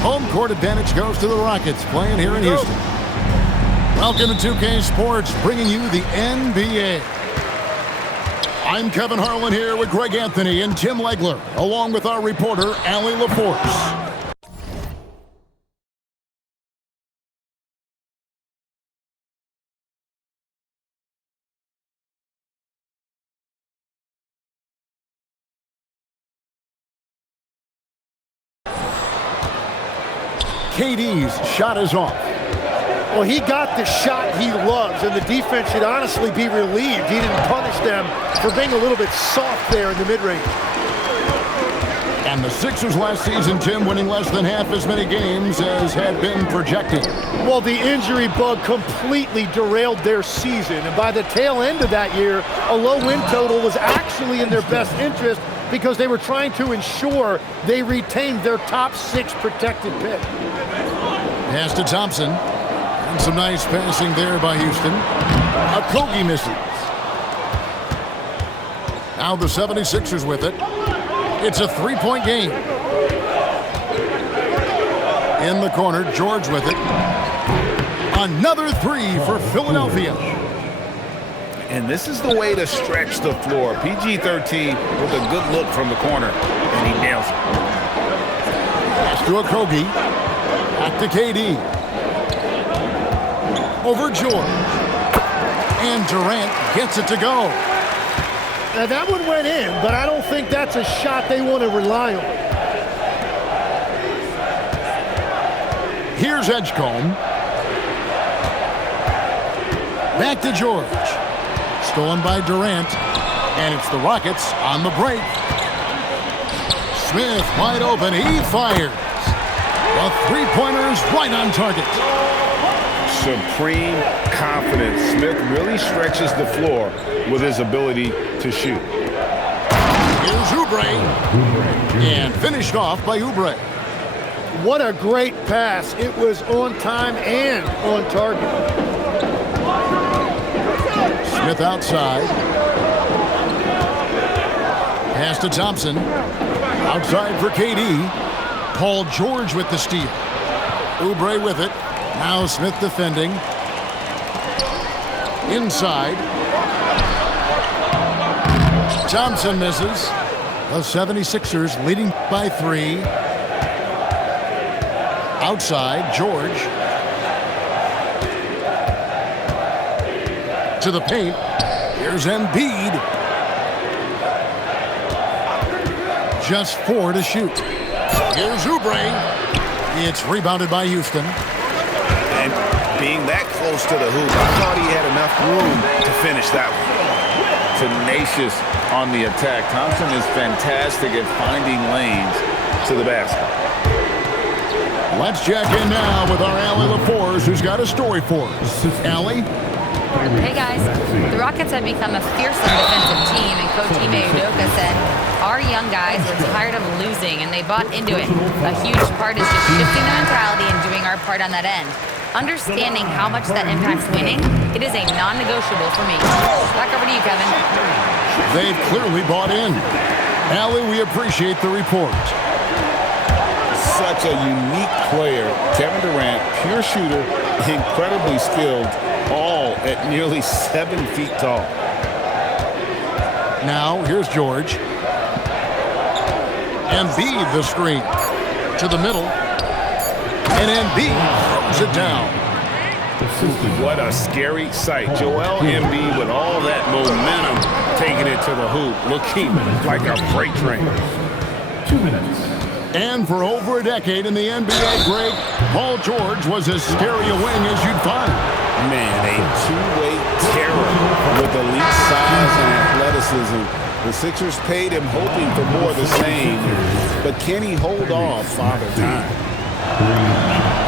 Home court advantage goes to the Rockets playing here in Houston. Welcome to 2K Sports, bringing you the NBA. I'm Kevin Harlan here with Greg Anthony and Tim Legler, along with our reporter, Allie LaForce. KD's shot is off. Well, he got the shot he loves, and the defense should honestly be relieved. He didn't punish them for being a little bit soft there in the mid-range. And the Sixers last season, Tim, winning less than half as many games as had been projected. Well, the injury bug completely derailed their season, and by the tail end of that year, a low win total was actually in their best interest because they were trying to ensure they retained their top 6 protected pick. Pass to Thompson. And some nice passing there by Houston. Okogie misses. Now the 76ers with it. It's a 3-point game. In the corner, George with it. Another 3 for Philadelphia. And this is the way to stretch the floor. PG-13 with a good look from the corner, and he nails it. Pass to Okogie. Back to KD. Over George. And Durant gets it to go. Now that one went in, but I don't think that's a shot they want to rely on. Here's Edgecombe. Back to George. Stolen by Durant. And it's the Rockets on the break. Smith wide open. He fires. The three-pointer's right on target. Supreme confidence. Smith really stretches the floor with his ability to shoot. Here's Oubre. And finished off by Oubre. What a great pass. It was on time and on target. Smith outside. Pass to Thompson. Outside for KD. Paul George with the steal. Oubre with it. Now Smith defending. Inside. Thompson misses. The 76ers leading by 3. Outside, George. To the paint. Here's Embiid. Just 4 to shoot. Here's Oubre. It's rebounded by Houston. And being that close to the hoop, I thought he had enough room to finish that one. Tenacious on the attack. Thompson is fantastic at finding lanes to the basket. Let's check in now with our Allie LaForce, who's got a story for us. Allie? Hey guys, the Rockets have become a fearsome defensive team, and Coach Ime Udoka said, our young guys were tired of losing and they bought into it. A huge part is just shifting the mentality and doing our part on that end. Understanding how much that impacts winning, it is a non-negotiable for me. Back over to you, Kevin. They've clearly bought in. Allie, we appreciate the report. Such a unique player. Kevin Durant, pure shooter, incredibly skilled, all at nearly 7 feet tall. Now, here's George. Embiid the screen. To the middle. And Embiid throws it down. What a scary sight. Joel Embiid with all that momentum taking it to the hoop, looking like a freight train. 2 minutes. And for over a decade in the NBA, Greg, Paul George was as scary a wing as you'd find. Man, a two-way terror with elite size and athleticism. The Sixers paid him hoping for more of the same, but can he hold off Father Time?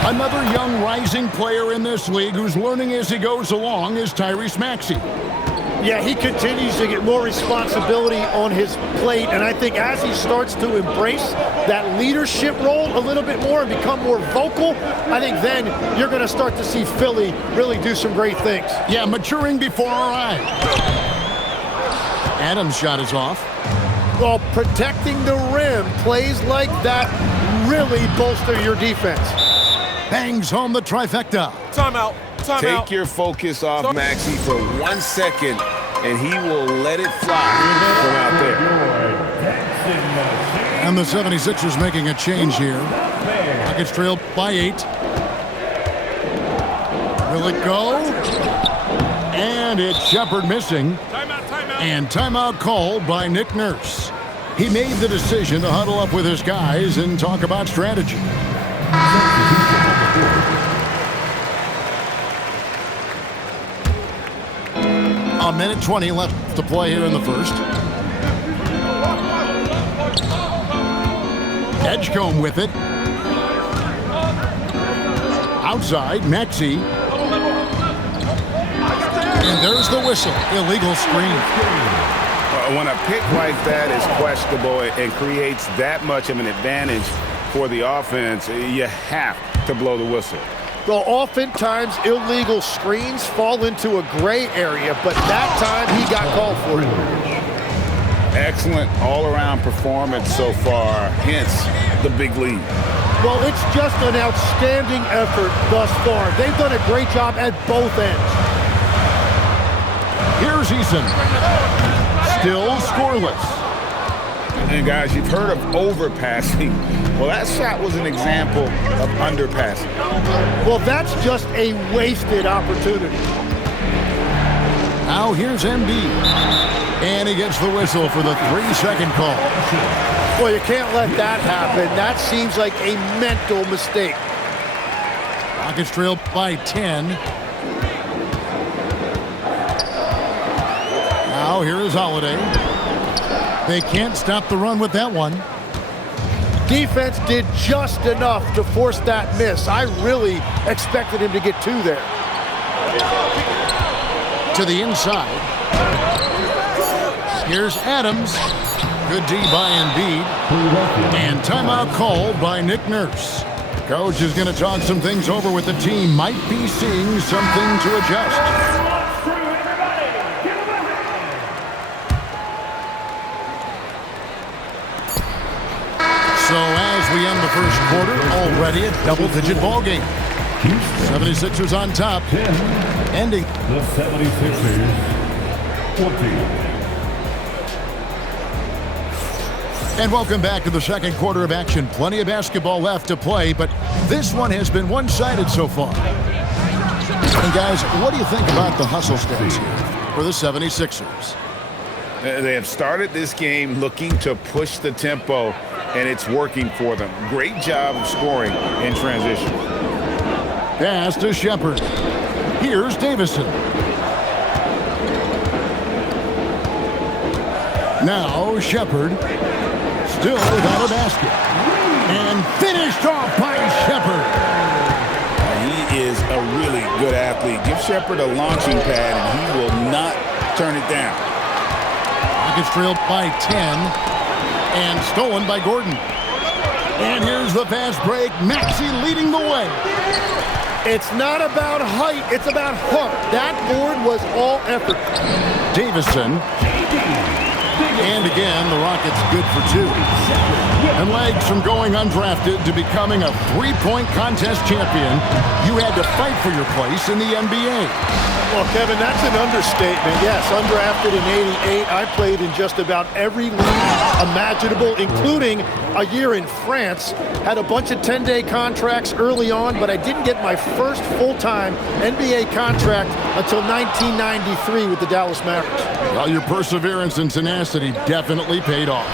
Another young rising player in this league who's learning as he goes along is Tyrese Maxey. Yeah, he continues to get more responsibility on his plate, and I think as he starts to embrace that leadership role a little bit more and become more vocal, I think then you're going to start to see Philly really do some great things. Yeah, maturing before our eyes. Adams' shot is off. Well, protecting the rim, plays like that really bolster your defense. Bangs home the trifecta. Timeout. Take your focus off Maxey for 1 second, and he will let it fly from out there. And the 76ers making a change here. Rockets trail by 8. Will it go? And it's Shepherd missing. And timeout called by Nick Nurse. He made the decision to huddle up with his guys and talk about strategy. A minute 20 left to play here in the first. Edgecombe with it. Outside, Maxey. And there's the whistle. Illegal screen. When a pick like that is questionable and creates that much of an advantage for the offense, you have to blow the whistle. Well, oftentimes illegal screens fall into a gray area, but that time he got called for it. Excellent all-around performance so far, hence the big lead. Well, it's just an outstanding effort thus far. They've done a great job at both ends. Here's Eason. Still scoreless. And guys, you've heard of overpassing. Well, that shot was an example of underpassing. Well, that's just a wasted opportunity. Now here's Embiid. And he gets the whistle for the 3-second call. Well, you can't let that happen. That seems like a mental mistake. Rockets trail by 10. Now here is Holiday. They can't stop the run with that one. Defense did just enough to force that miss. I really expected him to get 2 there. To the inside. Here's Adams. Good D by Embiid. And timeout called by Nick Nurse. Coach is going to talk some things over with the team. Might be seeing something to adjust. So as we end the first quarter, already a double-digit ball game. 76ers on top, ending. The 76ers, 20. And welcome back to the second quarter of action. Plenty of basketball left to play, but this one has been one-sided so far. And guys, what do you think about the hustle stats here for the 76ers? They have started this game looking to push the tempo, and it's working for them. Great job of scoring in transition. Pass to Shepherd. Here's Davison. Now Shepherd. Still without a basket. And finished off by Shepherd. He is a really good athlete. Give Shepherd a launching pad, and he will not turn it down. Rockets trailed by 10. And stolen by Gordon. And here's the fast break. Maxey leading the way. It's not about height, it's about hook. That board was all effort. Davison. And again, the Rockets good for 2. And legs from going undrafted to becoming a 3-point contest champion, you had to fight for your place in the NBA. Well, Kevin, that's an understatement. Yes, undrafted in '88. I played in just about every league imaginable, including a year in France. Had a bunch of 10-day contracts early on, but I didn't get my first full-time NBA contract until 1993 with the Dallas Mavericks. Well, your perseverance and tenacity definitely paid off.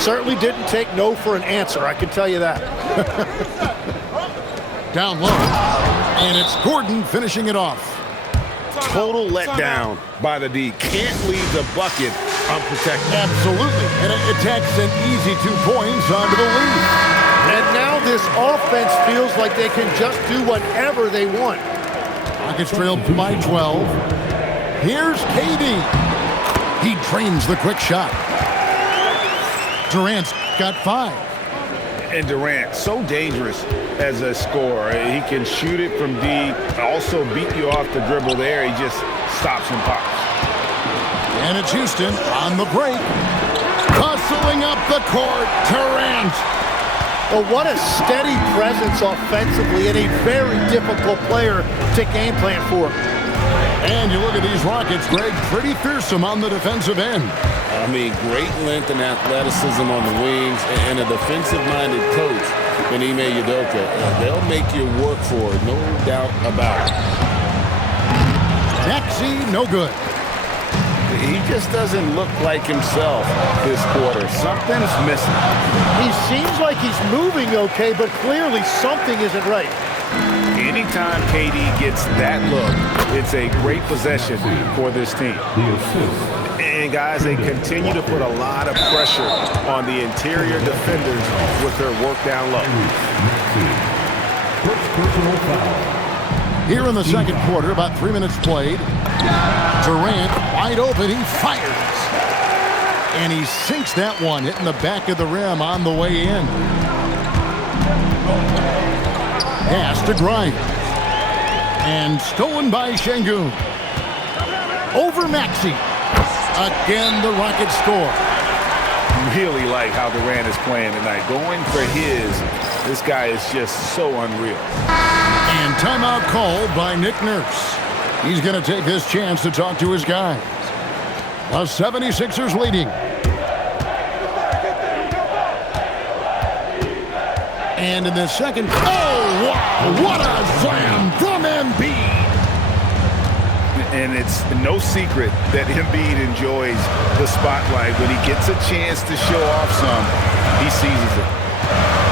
Certainly didn't take no for an answer, I can tell you that. Down low, and it's Gordon finishing it off. Total letdown by the D. Can't leave the bucket unprotected. Absolutely, and it takes an easy 2 points onto the lead. And now this offense feels like they can just do whatever they want. Rockets trailed by 12. Here's KD. He drains the quick shot. Durant's got 5. And Durant, so dangerous as a scorer. He can shoot it from deep, also beat you off the dribble there. He just stops and pops. And it's Houston on the break. Hustling up the court, Durant. Oh, what a steady presence offensively and a very difficult player to game plan for. And you look at these Rockets, Greg, pretty fearsome on the defensive end. I mean, great length and athleticism on the wings, and a defensive-minded coach, Ime Udoka. They'll make you work for it, no doubt about it. Maxey, no good. He just doesn't look like himself this quarter. Something's missing. He seems like he's moving okay, but clearly something isn't right. Anytime KD gets that look, it's a great possession for this team. The assist. And guys, they continue to put a lot of pressure on the interior defenders with their work down low. First personal foul. Here in the second quarter, about 3 minutes played. Durant wide open, he fires. And he sinks that one, hitting the back of the rim on the way in. Pass to Grimes. And stolen by Şengün. Over Maxey. Again, the Rockets score. Really like how Durant is playing tonight. Going for this guy is just so unreal. And timeout called by Nick Nurse. He's going to take this chance to talk to his guys. The 76ers leading. And in the second, oh, wow, what a slam from Embiid. And it's no secret that Embiid enjoys the spotlight. When he gets a chance to show off some, he seizes it.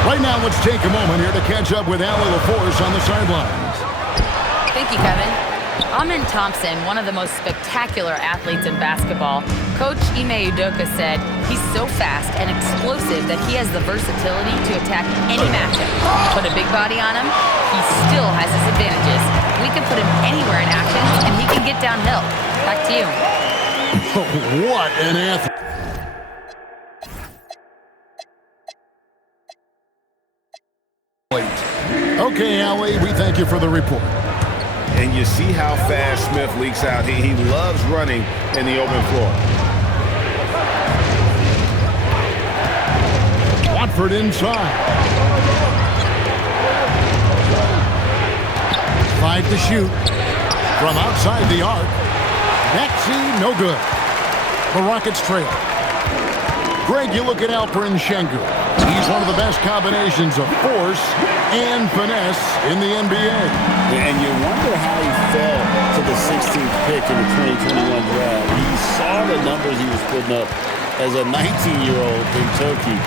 Right now, let's take a moment here to catch up with Allie LaForce on the sidelines. Thank you, Kevin. Amen Thompson, one of the most spectacular athletes in basketball. Coach Ime Udoka said he's so fast and explosive that he has the versatility to attack any matchup. Put a big body on him, he still has his advantages. We can put him anywhere in action, and he can get downhill. Back to you. What an athlete. Okay, Allie, we thank you for the report. And you see how fast Smith leaks out. He loves running in the open floor. Watford inside. 5 to shoot. From outside the arc. Maxey, no good. The Rockets trail. Greg, you look at Alperen Şengün. He's one of the best combinations of force and finesse in the NBA. And you wonder how he fell to the 16th pick in the 2021 draft. He saw the numbers he was putting up as a 19-year-old in Turkey.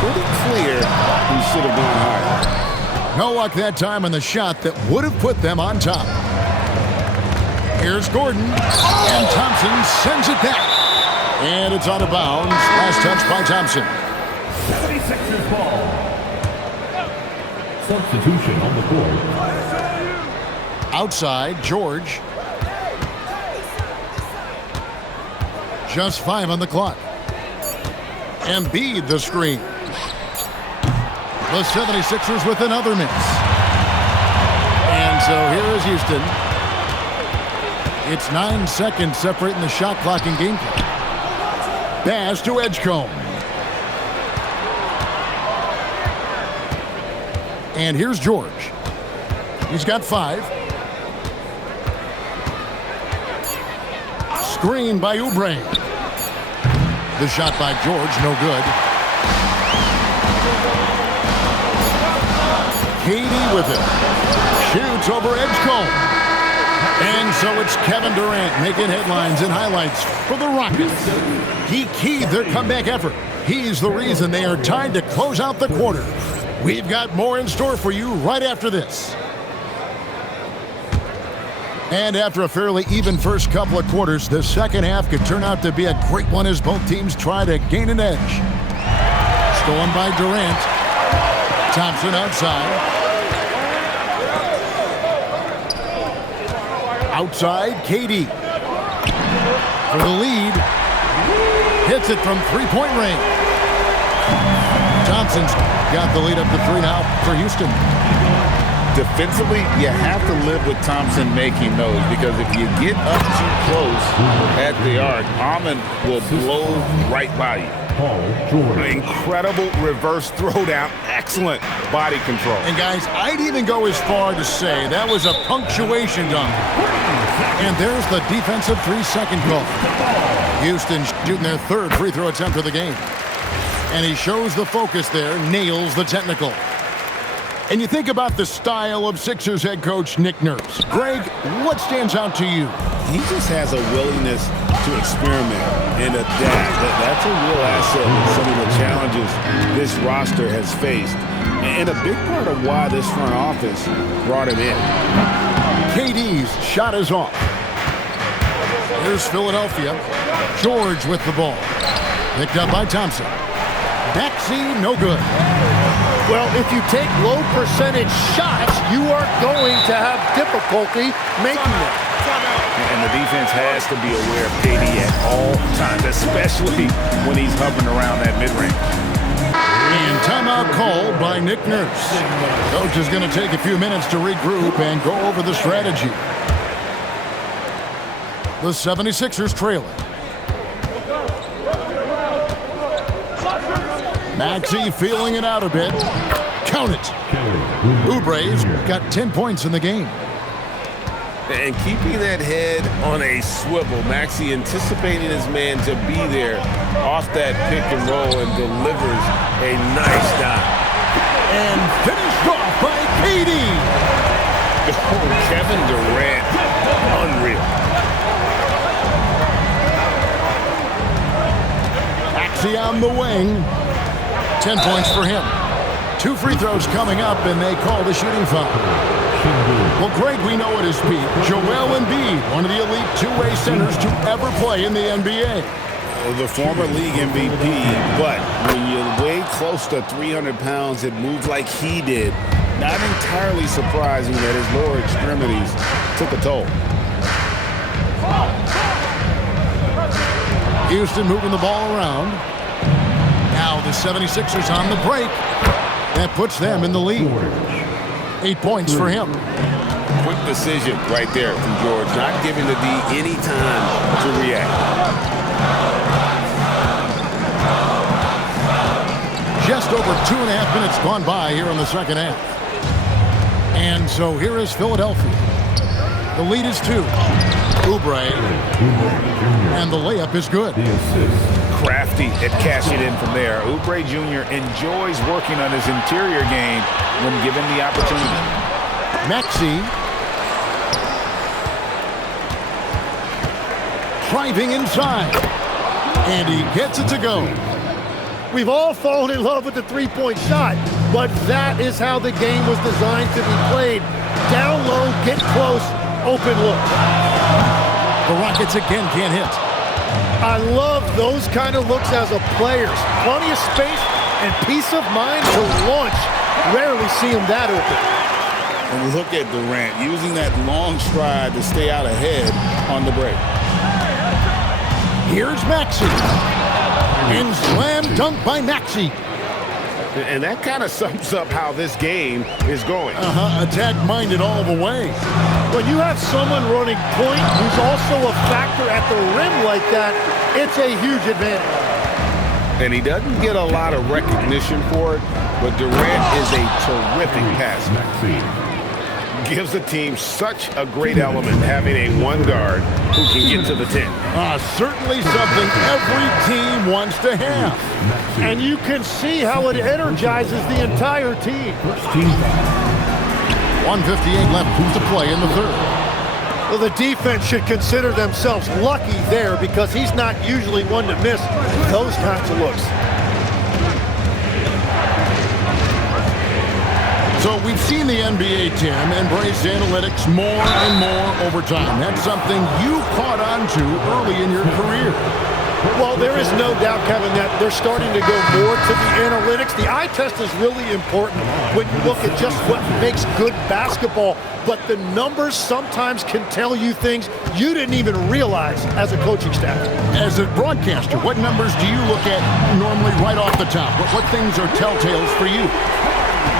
Pretty clear he should have gone higher. No luck that time on the shot that would have put them on top. Here's Gordon, and Thompson sends it back. And it's out of bounds. Last touch by Thompson. 76ers ball. Substitution on the court. Outside, George. Just 5 on the clock. Embiid the screen. The 76ers with another miss. And so here is Houston. It's 9 seconds separating the shot clock and game clock. Pass to Edgecombe. And here's George. He's got 5. Screen by Oubre. The shot by George, no good. KD with it. Shoots over Edgecombe. And so it's Kevin Durant making headlines and highlights for the Rockets. He keyed their comeback effort. He's the reason they are tied to close out the quarter. We've got more in store for you right after this. And after a fairly even first couple of quarters, the second half could turn out to be a great one as both teams try to gain an edge. Stolen by Durant. Thompson outside. Outside, KD. For the lead. Hits it from three-point range. Thompson's got the lead up to 3 now for Houston. Defensively, you have to live with Thompson making those, because if you get up too close at the arc, Amen will blow right by you. Paul George. Incredible reverse throwdown. Excellent body control. And guys, I'd even go as far to say that was a punctuation dunk. And there's the defensive 3-second call. Houston shooting their third free throw attempt of the game. And he shows the focus there, nails the technical. And you think about the style of Sixers head coach Nick Nurse. Greg, what stands out to you? He just has a willingness to experiment and adapt. That's a real asset with some of the challenges this roster has faced. And a big part of why this front office brought him in. KD's shot is off. Here's Philadelphia. George with the ball. Picked up by Thompson. Maxey, no good. Well, if you take low percentage shots, you are going to have difficulty making them. And the defense has to be aware of KD at all times, especially when he's hovering around that mid-range. And timeout called by Nick Nurse. Coach is going to take a few minutes to regroup and go over the strategy. The 76ers trailing. Maxey feeling it out a bit. Count it. Oubre's got 10 points in the game. And keeping that head on a swivel, Maxey anticipating his man to be there off that pick and roll and delivers a nice dive. And finished off by KD. Oh, Kevin Durant, unreal. Maxey on the wing. 10 points for him. 2 free throws coming up, and they call the shooting foul. Well, Greg, we know at his peak, Joel Embiid, one of the elite two-way centers to ever play in the NBA. The former league MVP, but when you weigh close to 300 pounds and move like he did, not entirely surprising that his lower extremities took a toll. Houston moving the ball around. Now the 76ers on the break. That puts them in the lead. 8 points for him. Quick decision right there from George, not giving the D any time to react. Just over 2.5 minutes gone by here in the second half. And so here is Philadelphia. The lead is 2. Oubre. And the layup is good. Crafty at cashing in from there. Oubre Jr. enjoys working on his interior game when given the opportunity. Maxey. Driving inside. And he gets it to go. We've all fallen in love with the three-point shot, but that is how the game was designed to be played. Down low, get close, open look. The Rockets again can't hit. I love those kind of looks as a player. Plenty of space and peace of mind to launch. Rarely see him that open. And look at Durant using that long stride to stay out ahead on the break. Here's Maxey. And slam dunk by Maxey. And that kind of sums up how this game is going. Attack-minded all the way. When you have someone running point who's also a factor at the rim like that, it's a huge advantage. And he doesn't get a lot of recognition for it, but Durant is a terrific passer. Gives the team such a great element having a one guard who can get to the 10. Certainly something every team wants to have. And you can see how it energizes the entire team. 1:58 left to play in the third. Well, the defense should consider themselves lucky there because he's not usually one to miss those kinds of looks. So we've seen the NBA, Tim, embrace analytics more and more over time. That's something you caught on to early in your career. Well, there is no doubt, Kevin, that they're starting to go more to the analytics. The eye test is really important when you look at just what makes good basketball. But the numbers sometimes can tell you things you didn't even realize as a coaching staff. As a broadcaster, what numbers do you look at normally right off the top? What things are telltales for you?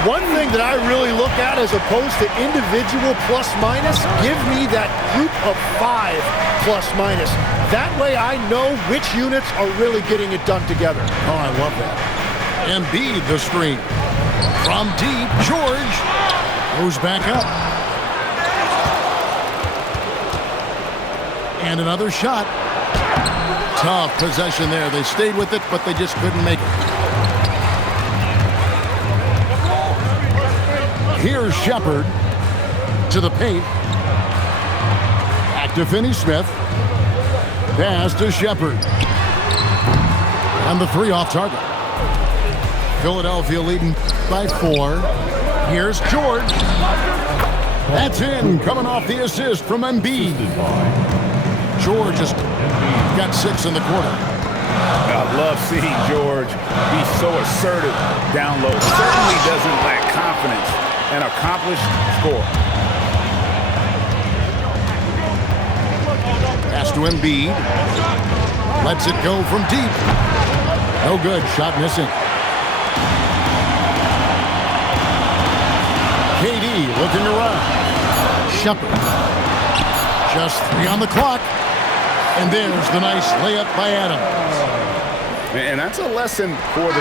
One thing that I really look at as opposed to individual plus-minus, give me that group of 5 plus-minus. That way I know which units are really getting it done together. Oh, I love that. Embiid the screen. From deep, George goes back up. And another shot. Tough possession there. They stayed with it, but they just couldn't make it. Here's Shepard to the paint. Back to Finney-Smith. Pass to Shepard. And the 3 off target. Philadelphia leading by 4. Here's George. That's in, coming off the assist from Embiid. George has got 6 in the quarter. I love seeing George be so assertive down low. Certainly doesn't lack confidence. An accomplished scorer. Pass to Embiid. Lets it go from deep. No good. Shot missing. KD looking around. Shepard. Just 3 on the clock. And there's the nice layup by Adams. And that's a lesson for the D.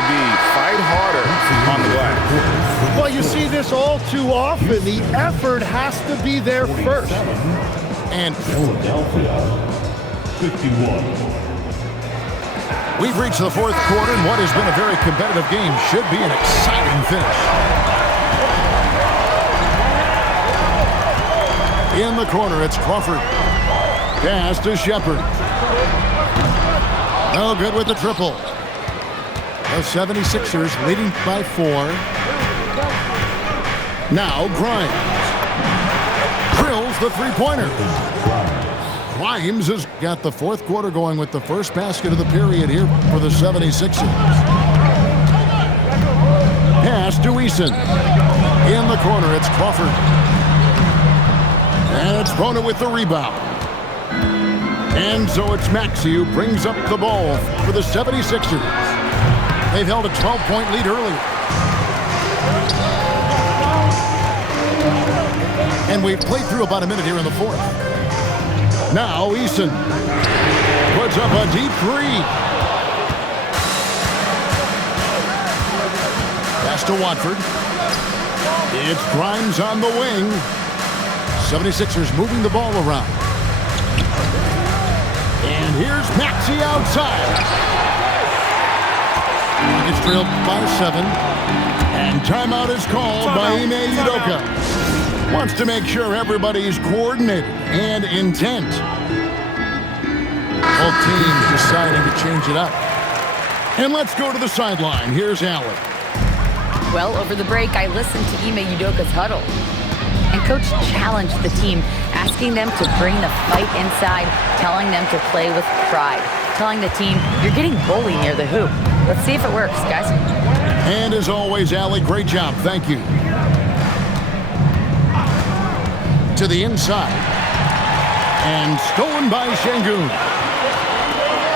Fight harder on the glass. Well, you see this all too often. The effort has to be there first. And Philadelphia, 51. we've reached the 4th quarter, and what has been a very competitive game should be an exciting finish. In the corner, it's Crawford. Pass to Shepard. No good with the triple. The 76ers leading by 4. Now Grimes. Drills the 3-pointer. Grimes has got the 4th quarter going with the first basket of the period here for the 76ers. Pass to Eason. In the corner, it's Crawford. And it's Bona with the rebound. And so it's Maxey who brings up the ball for the 76ers. They've held a 12-point lead earlier. And we've played through about a minute here in the 4th. Now Eason puts up a deep 3. Pass to Watford. It's Grimes on the wing. 76ers moving the ball around. And here's Maxey outside. It's trailed by 7. And timeout is called by Ime Udoka. Wants to make sure everybody's coordinated and intent. Both teams deciding to change it up. And let's go to the sideline. Here's Allen. Well, over the break, I listened to Ime Udoka's huddle. And Coach challenged the team, asking them to bring the fight inside, telling them to play with pride, telling the team, you're getting bullied near the hoop. Let's see if it works, guys. And as always, Allie, great job. Thank you. To the inside. And stolen by Şengün.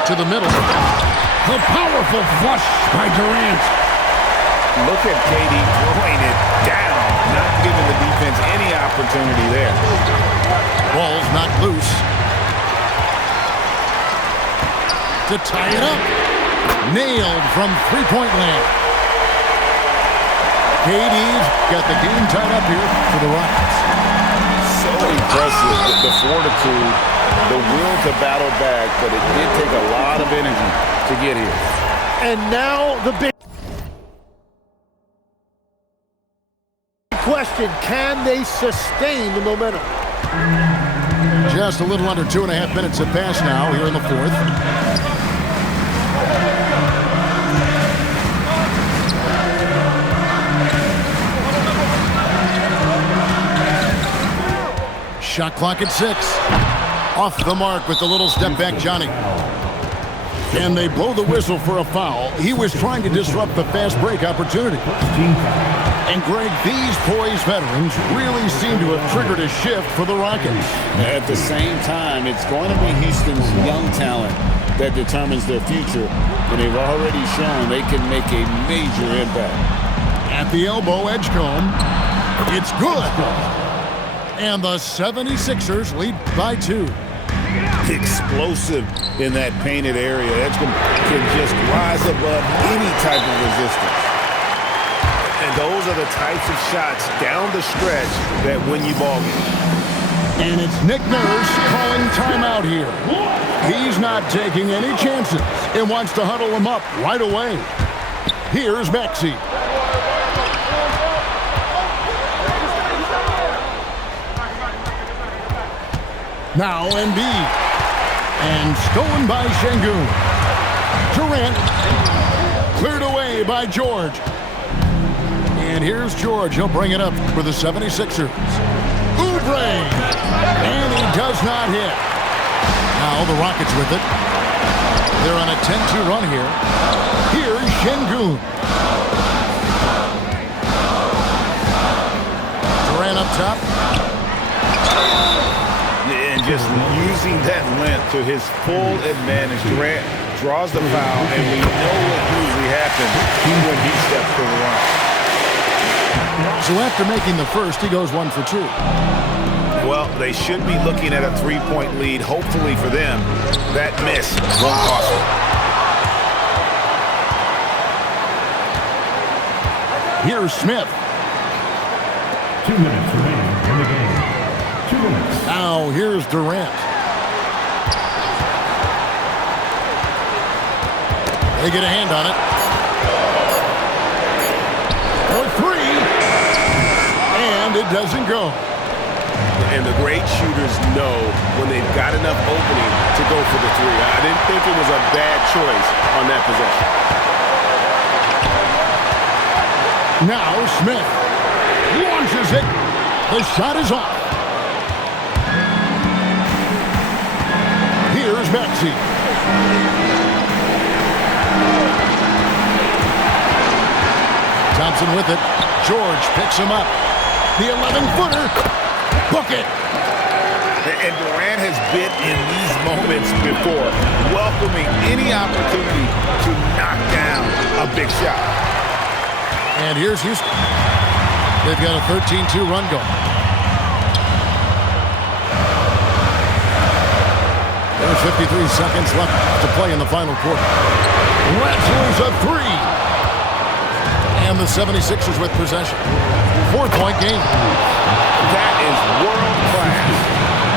To the middle. The powerful flush by Durant. Look at KD throwing it down, not giving the defense any opportunity there. Ball's not loose. To tie it up. Nailed from 3-point land. KD's got the game tied up here for the Rockets. So impressive, the fortitude, the will to battle back, but it did take a lot of energy to get here. And now the big question, can they sustain the momentum? Just a little under 2.5 minutes have passed now here in the 4th. Shot clock at 6. Off the mark with the little step back, Johnny. And they blow the whistle for a foul. He was trying to disrupt the fast break opportunity. And Greg, these poised veterans really seem to have triggered a shift for the Rockets. At the same time, it's going to be Houston's young talent that determines their future. And they've already shown they can make a major impact. At the elbow, Edgecombe. It's good. And the 76ers lead by 2. Explosive in that painted area. Edgecombe can just rise above any type of resistance. And those are the types of shots down the stretch that win you ball games. And it's Nick Nurse calling timeout here. He's not taking any chances and wants to huddle him up right away. Here's Maxey. Now Embiid. And stolen by Şengün. Durant. Cleared away by George. And here's George. He'll bring it up for the 76ers. Oubre. And he does not hit. Now the Rockets with it. They're on a 10-2 run here. Here's Şengün. Durant up top. And just using that length to his full advantage. Durant draws the foul, and we know what usually happens when he steps to the line. So after making the first, he goes 1 for 2. Well, they should be looking at a 3-point lead. Hopefully for them, that miss won't cost them. Here's Smith. 2 minutes remaining in the game. 2 minutes. Now here's Durant. They get a hand on it. For 3. And it doesn't go. And the great shooters know when they've got enough opening to go for the 3. I didn't think it was a bad choice on that possession. Now Smith launches it. The shot is off. Here's Maxey. Thompson with it. George picks him up. The 11-footer. Book it. And Durant has been in these moments before, welcoming any opportunity to knock down a big shot. And here's Houston. They've got a 13-2 run going. There's 53 seconds left to play in the final quarter. Let's lose a 3. And the 76ers with possession. 4-point game. That is world class.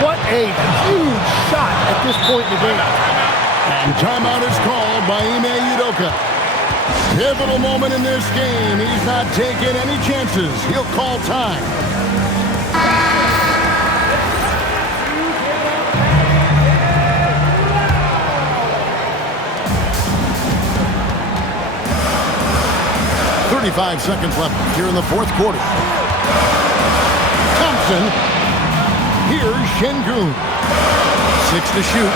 What a huge shot at this point in the game. And timeout is called by Ime Udoka. Pivotal moment in this game. He's not taking any chances. He'll call time. .35 seconds left here in the fourth quarter. Thompson. Here's Şengün. 6 to shoot.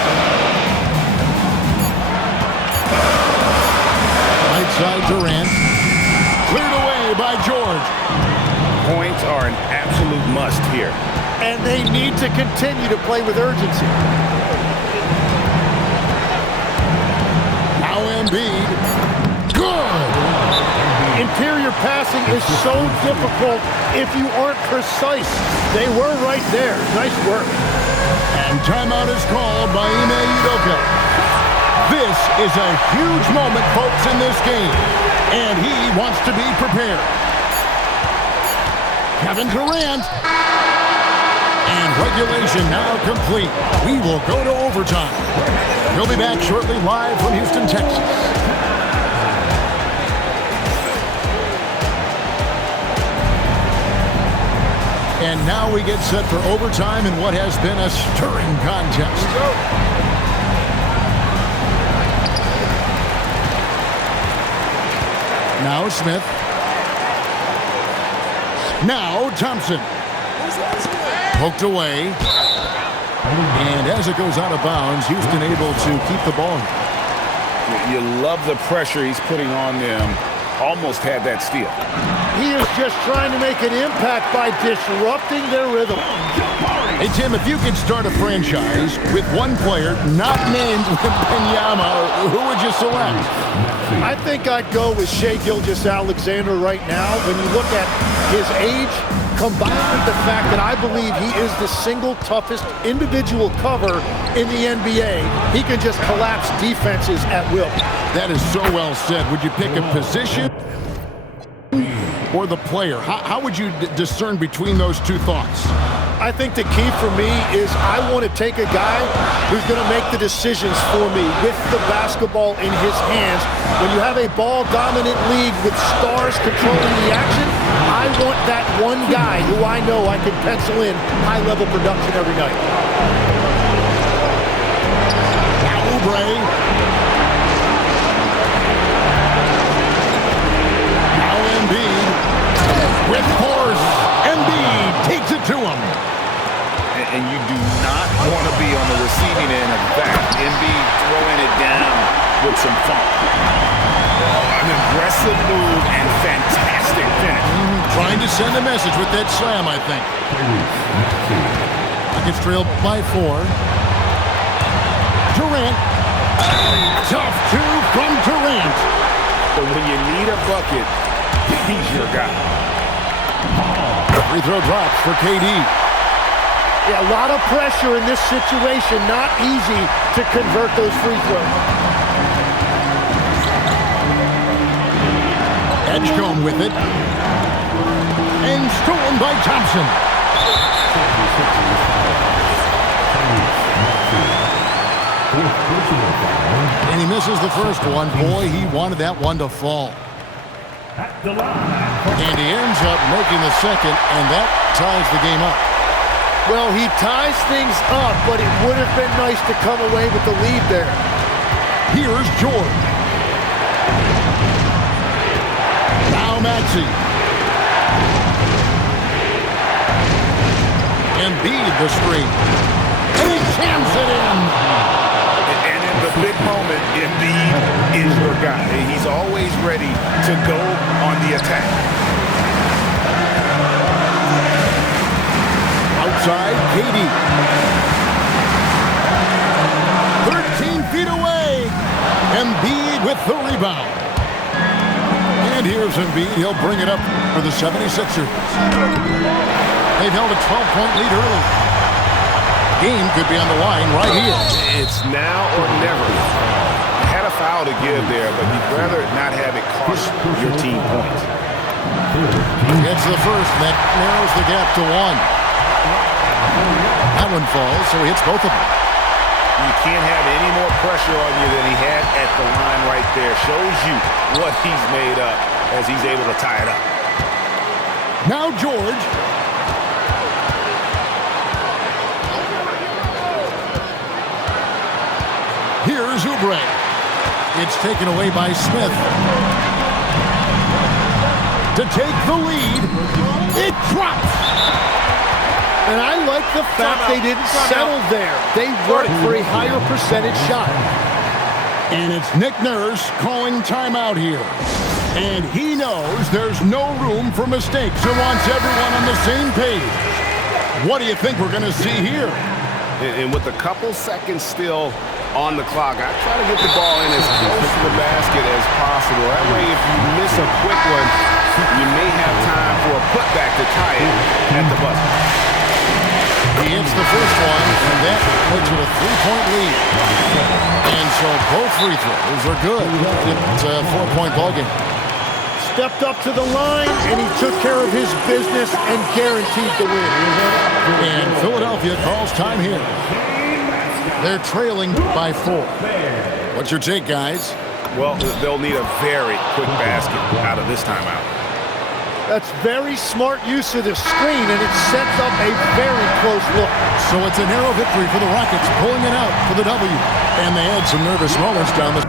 Right side Durant. Cleared away by George. Points are an absolute must here. And they need to continue to play with urgency. Now Embiid. Good. Interior passing is so difficult if you aren't precise. They were right there. Nice work. And timeout is called by Ime Udoka. This is a huge moment, folks, in this game. And he wants to be prepared. Kevin Durant. And regulation now complete. We will go to overtime. He'll be back shortly live from Houston, Texas. And now we get set for overtime in what has been a stirring contest. Now Smith. Now Thompson. Poked away. And as it goes out of bounds, Houston able to keep the ball. You love the pressure he's putting on them. Almost had that steal. He is just trying to make an impact by disrupting their rhythm. Hey, Tim, if you could start a franchise with one player not named Wembanyama, who would you select? I think I'd go with Shai Gilgeous-Alexander right now. When you look at his age, combined with the fact that I believe he is the single toughest individual cover in the NBA, he can just collapse defenses at will. That is so well said. Would you pick a position or the player? How would you discern between those two thoughts? I think the key for me is I want to take a guy who's going to make the decisions for me with the basketball in his hands. When you have a ball-dominant league with stars controlling the action, I want that one guy who I know I can pencil in high-level production every night. Now Oubre. Now Embiid. With force, Embiid takes it to him. And you do not want to be on the receiving end of that. Embiid throwing it down with some funk. An aggressive move and fantastic finish. Trying to send a message with that slam, I think. Rockets trailed by 4. Durant. Tough two from Durant. But when you need a bucket, he's your guy. Free throw drops for KD. Yeah, a lot of pressure in this situation. Not easy to convert those free throws. Edgecombe with it. And stolen by Thompson. And he misses the first one. Boy, he wanted that one to fall. And he ends up making the second, and that ties the game up. Well, he ties things up, but it would have been nice to come away with the lead there. Here's George. Now Maxey. Embiid the screen. And he jams it in. And in the big moment, Embiid is your guy. He's always ready to go on the attack. Outside, KD. 13 feet away. Embiid with the rebound. And here's Embiid. He'll bring it up for the 76ers. They've held a 12-point lead early. Game could be on the line right here. It's now or never. You had a foul to give there, but you'd rather not have it cost your team points. Gets the first, and that narrows the gap to 1. That one falls, so he hits both of them. You can't have any more pressure on you than he had at the line right there. Shows you what he's made up as he's able to tie it up. Now George. Here's Oubre. It's taken away by Smith. To take the lead. It drops. And I like the fact they didn't settle there. They worked for a higher percentage shot. And it's Nick Nurse calling timeout here. And he knows there's no room for mistakes and wants everyone on the same page. What do you think we're going to see here? And with a couple seconds still on the clock, I try to get the ball in as close to the basket as possible. That way, if you miss a quick one, you may have time for a putback to tie it at the buzzer. He hits the first one, and that makes it a 3-point lead. And so both free throws are good. It's a 4-point ballgame. Stepped up to the line, and he took care of his business and guaranteed the win. And Philadelphia calls time here. They're trailing by 4. What's your take, guys? Well, they'll need a very quick basket out of this timeout. That's very smart use of the screen, and it sets up a very close look. So it's a narrow victory for the Rockets, pulling it out for the W. And they had some nervous moments down the